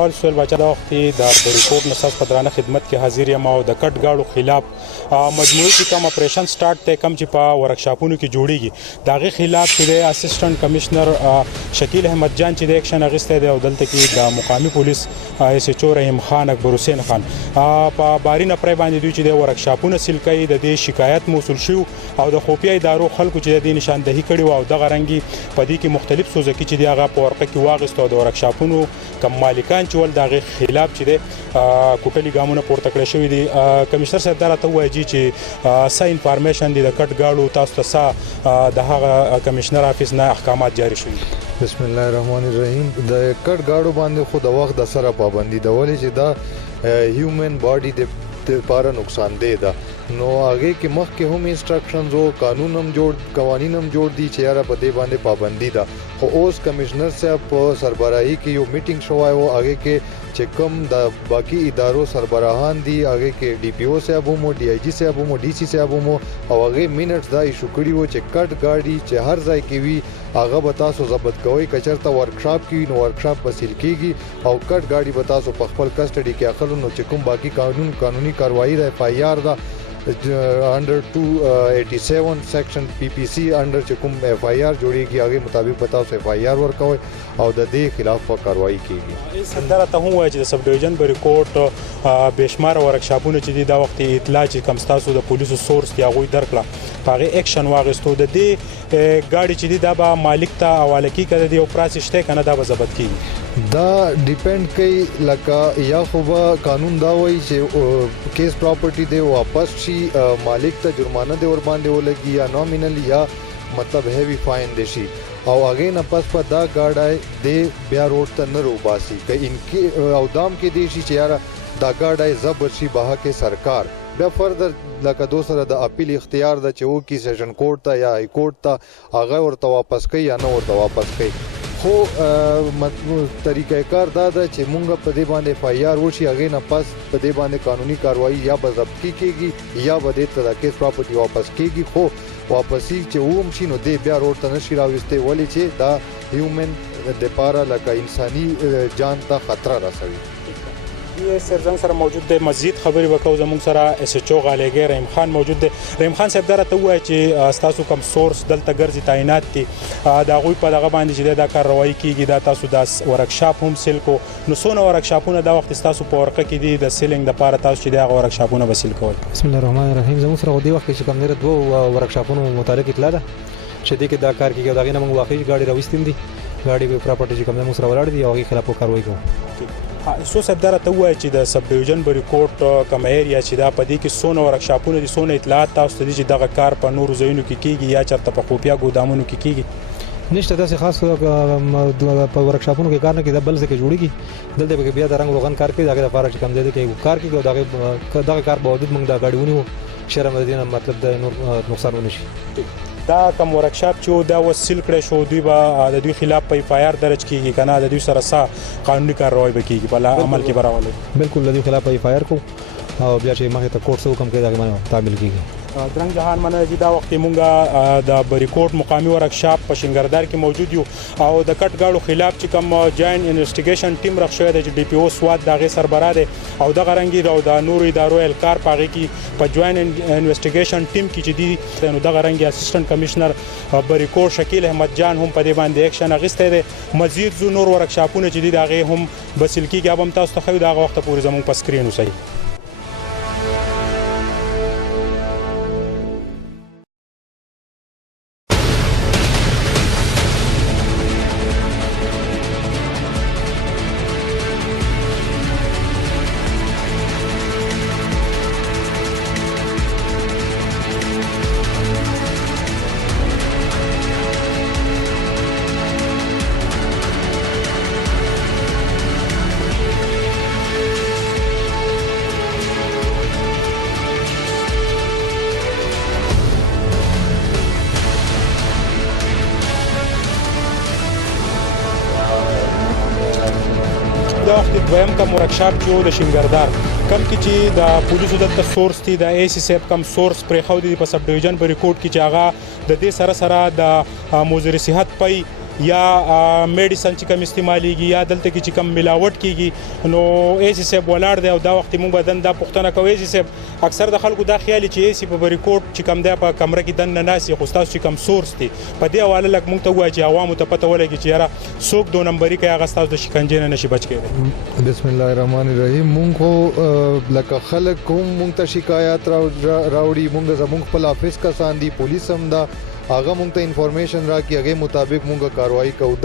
نوال سهیل باچہ د وخت د رپورٹ نه ستاسو په درانه خدمت کې حاضر یم او د کټ ګاډو خلاف مجموعي چې کوم اپریشن سٹارټ دی کوم چې په ورکشاپونو کې جوړیږي د هغې خلاف چې دی اسسټنټ کمشنر شکیل احمد جان چې د ایکشن اخیستی دی او دلته کې د مقامي پولیس ایس ایچ او رحیم خان اکبر حسین خان په باري نفرۍ باندې دوی چې دی ورکشاپونه سیل کوي د دې شکایت موصول شوي او د خفیه ادارو خلکو چې د دې نشاندهي کړي او دغه رنګې په دې کې مختلف سوزکي چې دی هغه په ورقه کې واخیست او د ورکشاپونو کم مالکان چې ول د هغې خلاف چې دی کوټلي ګامونه پورته کړی شوي دي. کمشنر صاحب دا راته ووایي چې څه انفارمیشن دی د کټ ګاډو تاسو ته څه د هغه کمشنر آفس نه احکامات جاری شوي؟ بسم الله الرحمن الرحیم. د کټ ګاډو باندې خو د وخت د سره پابندي ده ولې چې دا هیومن باډي د لپاره نقصان دی ده نو هغې کې مخکې هم انسټرکشنز او قانون هم قوانین هم جوړ دي چې یاره په دې باندې پابندي ده. خو اوس کمشنر صاحب په سربراهي کې یو میټینګ شوی و هغې کې چې کوم د باقي ادارو سربراهان دي هغې کې ډي پی او صاحب هم و ډي آی جي صاحب هم و ډي سی صاحب هم و او هغې مینټس دا ایشو کړي وو چې کټ ګاډي چې هر ځای کې وي هغه به تاسو ضبط کوئ که چېرته ورکشاپ کې وي نو ورکشاپ به سیل کېږي او کټ ګاډي به تاسو په خپل کسټډي کې اخلو نو چې کوم باقي قانوني کاروایي ده اف آی آر ده انډر 287 سیکشن پی پی سی انډر چې کوم اف آی آر جوړیږي هغې مطابق به تاسو اف آی آر ورکوئ او د دې خلاف به کاروایي کېږي. دا راته هم ووایه چې د سب ډویژن په رپورټ بېشماره ورکشاپونه چې دي دا وخت اطلاع چې کوم ستاسو د پولیسو سورس دي هغوی درکړه په هغې ایکشن واخیستو د دې ګاډي چې دي دا به مالک ته حواله کېږي که د دې یو پراسې شته که نه دا به ضبط کېږي؟ دا ډیپینډ کوي لکه یا خو به قانون دا وایي چې کیس پراپرټي دی واپس شي مالک ته جرمانه دی ورباندې ولګي یا نامینل یا مطلب هیوی فاین دی شي او هغې نه پس په دا ګاډی دی بیا روډ ته نه روباسي که او دام کې دی شي چې یاره دا ګاډی ضبط شي به حق سرکار بیا فردر لکه دو سره د اپیل اختیار ده چې وکړي سیشن کورټ ته یا های کورټ ته هغه ورته واپس کوي یا نه ورته واپس کوي. خو طریقه کار دا ده چې مونږ په دې باندې اف آی آر وشي هغې نه پس په دې باندې قانوني کاروایي یا به ضبطي کېږي یا به دې ته د کیس پراپرټي واپس کېږي خو واپسي چې وهم شي نو دې بیا روډ ته نه شي راویستی ولې چې دا هیومن دپاره لکه انساني جان ته خطره رسوي. سر زموږ سره موجود دی مزید خبرې به کوو زموږ سره ایس ایچ او غالیګی رحیم خان موجود دی. رحیم خان صاحب دا راته ووایه چې ستاسو کوم سورس دلته ګرځي تعینات دي د هغوی په دغه باندې چې دی دا کارروایي کېږي دا تاسو دا ورکشاپ هم سیل کو نو څونه ورکشاپونه دا وخت ستاسو په ورقه کې دي د سیلینګ دپاره تاسو چې دی هغه ورکشاپونه به سیل کول؟ بسم الله الرحمن الرحیم. زموږ سره دې وخت کې چې کوم دی دوه ورکشاپونو متعلق اطلاع ده چې دې کې دا کار کېږي او د هغې نه موږ واقعي ګاډي راویستیم دي ګاډي پراپرټي چې کوم دی موږ سره ولاړ دي او هغې خلاف کاروایي کوو. څو صاحب دا راته ووایه چې د سب ډویژن په رپورټ کوم ایریا چې دا په دې کې څونه ورکشاپونه دي څونه اطلاعات تاسو ته دي چې دغه کار په نورو ځایونو کې کېږي یا چېرته په خفیه ګودامونو کې کېږي؟ نشته داسې خاص په ورکشاپونو کې کار نه کوي دا بل ځای کې جوړېږي دلته پکې بیا د رنګ روغن کار کوي د هغې لپاره چې کوم ځای دی کې کار کېږي او دغه کار باوجود موږ دا ګاډي ونیو شرم د دې نه مطلب د نور نقصان ونه شي. دا کوم ورکشاپ چې دا اوس سیل کړی شو دوی به د دوی خلاف په اف آی آر درج کېږي که نه د دوی سره څه قانوني کارروایي به کېږي په عمل کې به راولئ؟ بلکل د دوی خلاف په اف آی آر کوو او بیا چې مخکې ته کورټ څه حکم کوي د هغې باندې تعمیل کېږي. درنګ جهان منه دا وخت مونږ د بریکوټ مقامي ورکشاپ په شنګردار کې موجود یو او د کټ ګاډو خلاف چې کوم جاین انویسټیګیشن ټیم راغ شوی دی چې ډي پی او سوات د هغې سربراہ دی او دغه رنګې او د نورو ادارو اهلکار په هغې کې په جاین انویسټیګیشن ټیم کې چې دي نو دغه رنګې اسسټنټ کمشنر بریکوټ شکیل احمد جان هم په دې باندې ایکشن اخیستی دی. مزید زو نور ورکشاپونه چې دي د هغې هم به سیل کېږي اب هم تاسو ته ښیو د هغه وخته پورې زموږ په سکرین اوسئ. دا وخت دویم کوم ورکشاپ چې د شنګردار کم کې چې د پولیسو دلته سورس دي د ای سی صاحب کم سورس پرېښودي دي په سب ډویژن په ریکورډ کې چې هغه د دې سره سره د مضر صحت پای یا میډیسن چې کوم استعمالیږي یا دلته کې چې کوم ملاوټ کیږي نو ایسی صاحب ولاړ دی او دا وخت موږ بدن دا پوښتنه کوي ایسی صاحب اکثر د خلکو دا خیال چې ایسی په ریکورډ چې کوم دی په کمره کې دننه ناسي خو تاسو چې کوم سورس دی په دې حواله لکه موږ ته وایي چې عوامو ته پته ولګي چې یاره څوک 2 نمبري کوي هغه تاسو د شکنجې نه نشي بچ کېدی. بسم الله الرحمن الرحیم. مونږ لکه خلک کوم مونږ ته شکایت راوړي مونږ زمونږ خپل آفیس کسان دي پولیس هم دا هغه مونږ ته انفارمیشن راکړي هغه مطابق مونږ کاروایی کوو.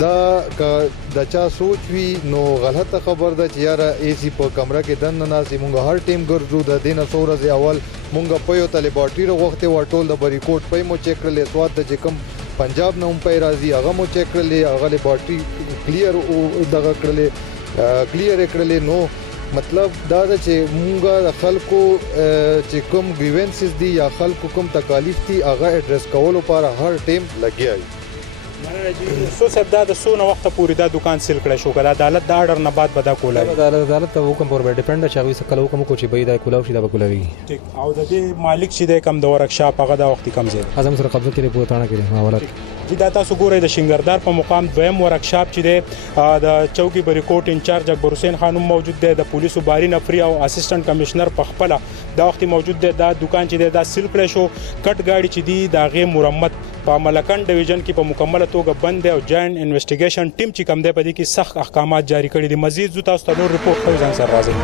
دا چا سوچ وي نو غلطه خبر ده چې یاره ایسی په کمره کې دننه ناسي مونږ هر ټیم ګرځو د دې نه څو ورځې اول مونږ په یو ته لیبارټري راغوښتې وه ټول د ریکورډ پی مو چیک کړلې سوات ته چې کوم پنجاب نه هم پی راځي هغه مو چیک کړلې هغه لیبارټري کلیر دغه کړلې کلیر یې کړلې. نو مطلب دا ده چې مونږ د خلکو چې کوم ګریونسز دي یا خلکو کوم تکالیف دي هغه اډرس کولو لپاره هر ټیم لګیا یو. سو صاحب دا د څونه وخته پورې دا دکان سیل کړی شو که د عدالت د آرډر نه بعد به دا کولاوي؟ عدالت ته حکم پر ډیپینډ چې هغوی څه کله حکم وکړو چې به دا کولاو شي دا به کولاویږي. ټیک. او د دې مالک چې دی کوم د ورکشاپ هغه دا وخت کم ځای اعظم سره قبضه کړی په تاڼه کې حوالات جی. دا تاسو ګورئ د شنګردار په مقام دویم ورکشاپ چې دی د چوکي بریکوټ انچارج اکبر حسین خانم موجود دی د پولیسو باری نفری او اسسټنټ کمشنر په خپله دا وخت موجود دی. دا دکان چې دی دا سیل کړی شو. کټ ګاډي چې دی د هغې مرمت په ملکن ډویژن کې په مکمله توګه بند دی او جاینټ انویسټیګیشن ټیم چې کوم دی په دې کې سخت احکامات جاری کړي دي. مزید زه تاسو ته نور رپورټ خپل ځان سره راځم.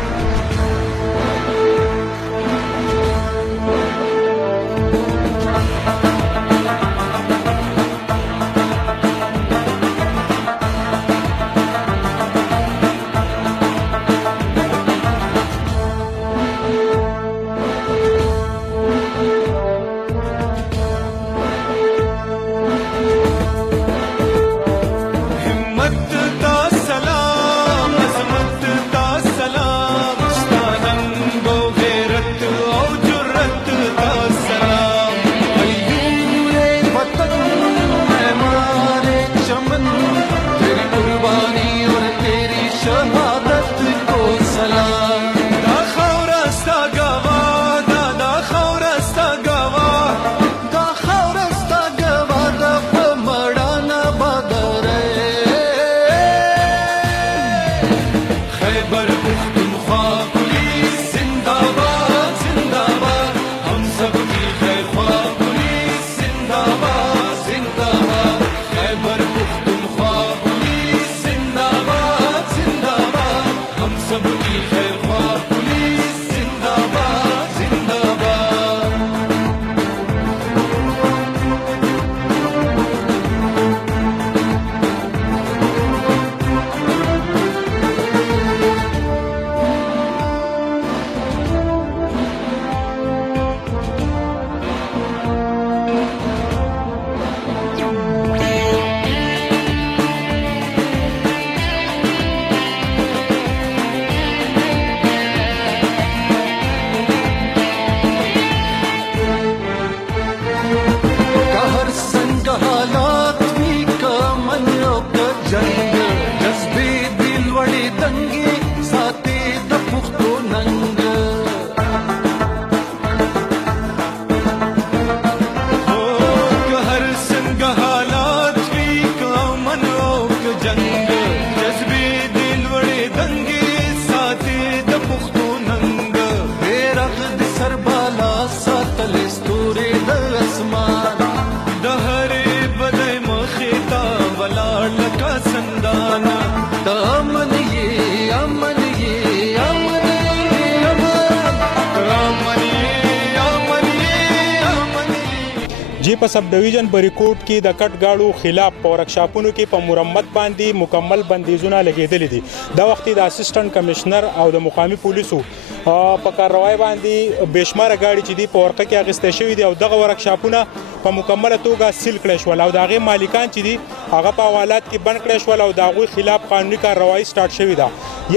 جی په سب ډیویژن بریکوټ کې د کټ گاړو خلاف په ورکشاپونو کې په مرمت باندې مکمل بندیزونه لګیدلې دي. دا وخت د اسسټنټ کمشنر او د مقامی پولیسو په کاروای باندې بشماره گاډي چې دی په ورقه کې اغستې شوې دي او دغه ورکشاپونه په مکمله توګه سیل کړی شول او د هغې مالکان چې دي هغه په حوالات کې بند کړی شول او د هغوی خلاف قانوني کارروایي سټارټ شوې ده.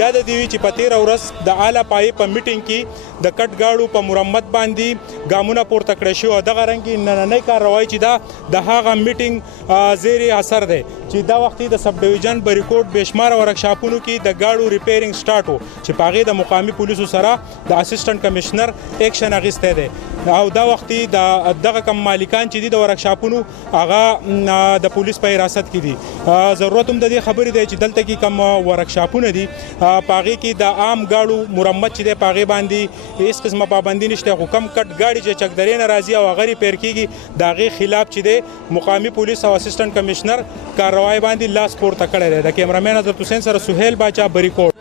یاد دې وي چې په تېره ورځ د اعلی پایې په میټینګ کې د کټ گاړو په مرمت باندې ګامونه پورته کړی شوي او دغه رنګې نننۍ کارروایي چې ده د هغه میټینګ زیر اثر دی چې دا وخت د سب ډیویژن بریکوټ بشماره ورکشاپونو کې د گاړو ریپیرینګ سټارټ و چې په هغې د مقامي پولیسو سره د اسسټنټ کمشنر ایکشن اخیستی دی. او دا وختي دغه کم مالکان چې دي د ورکشاپونو هغه د پولیس په حراست کې دي. ضرورت هم د دې خبرې دی چې دلته کې کم ورکشاپونه دي په هغې کې د عام ګاړو مرمت چې دی په هغې باندې هېڅ قسمه پابندي نشته، خو کم کټ ګاډي چې چکدرې نه راځي او هغه ریپیر کېږي د هغې خلاف چې دی مقامي پولیس او اسسټنټ کمشنر کاروای باندې لاس پورته کړی دی. د کیمرامین حضرت حسین سره سهیل باچہ، رپورٹ.